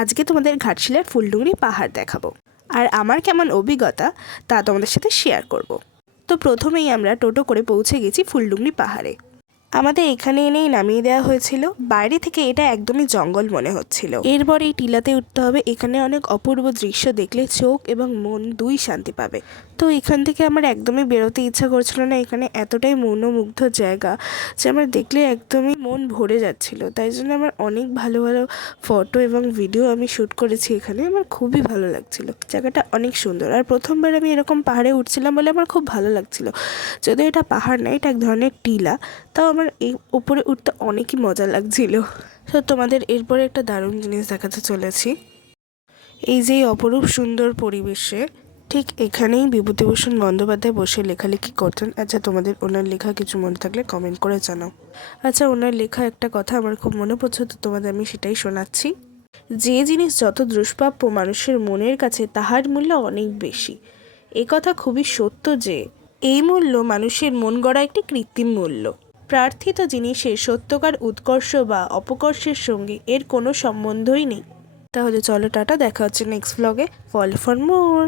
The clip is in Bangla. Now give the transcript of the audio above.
আজকে তোমাদের ঘাটশিলার ফুলডুঙরি পাহাড় দেখাবো আর আমার কেমন অভিজ্ঞতা তা তোমাদের সাথে শেয়ার করব। তো প্রথমেই আমরা টোটো করে পৌঁছে গেছি ফুলডুঙরি পাহাড়ে। আমাদের এখানে এনেই নামিয়ে দেওয়া হয়েছিল। বাইরে থেকে এটা একদমই জঙ্গল মনে হচ্ছিল। এরপর এই টিলাতে উঠতে হবে। এখানে অনেক অপূর্ব দৃশ্য দেখলে চোখ এবং মন দুই শান্তি পাবে। তো এখান থেকে আমার একদমই বেরোতে ইচ্ছা করছিল না। এখানে এতটাই মনোমুগ্ধ জায়গা যে আমার দেখলে একদমই মন ভরে যাচ্ছিল। তাই জন্য আমার অনেক ভালো ভালো ফটো এবং ভিডিও আমি শ্যুট করেছি এখানে। আমার খুবই ভালো লাগছিল, জায়গাটা অনেক সুন্দর। আর প্রথমবার আমি এরকম পাহাড়ে উঠছিলাম বলে আমার খুব ভালো লাগছিল। যদিও এটা পাহাড় না, এটা এক ধরনের টিলা, তাও আমার এই উপরে উঠতে অনেকই মজা লাগছিল। তো তোমাদের এরপরে একটা দারুণ জিনিস দেখাতে চলেছি। এই যে অপরূপ সুন্দর পরিবেশে ঠিক এখানেই বিভূতিভূষণ বন্দ্যোপাধ্যায় বসে লেখালেখি করতেন। আচ্ছা, তোমাদের ওনার লেখা কিছু মনে থাকলে কমেন্ট করে জানাও। আচ্ছা, ওনার লেখা একটা কথা আমার খুব মনে পড়ছে, তো তোমাদের আমি সেটাই শোনাচ্ছি। যে জিনিস যত দুষ্প্রাপ্য মানুষের মনের কাছে, তাহার মূল্য অনেক বেশি। এ কথা খুবই সত্য যে এই মূল্য মানুষের মন গড়া একটি কৃত্রিম মূল্য। প্রার্থিত জিনিসের সত্যকার উৎকর্ষ বা অপকর্ষের সঙ্গে এর কোনো সম্বন্ধই নেই। তাহলে চলো টাটা, দেখা হচ্ছে নেক্সট ব্লগে। Follow for more.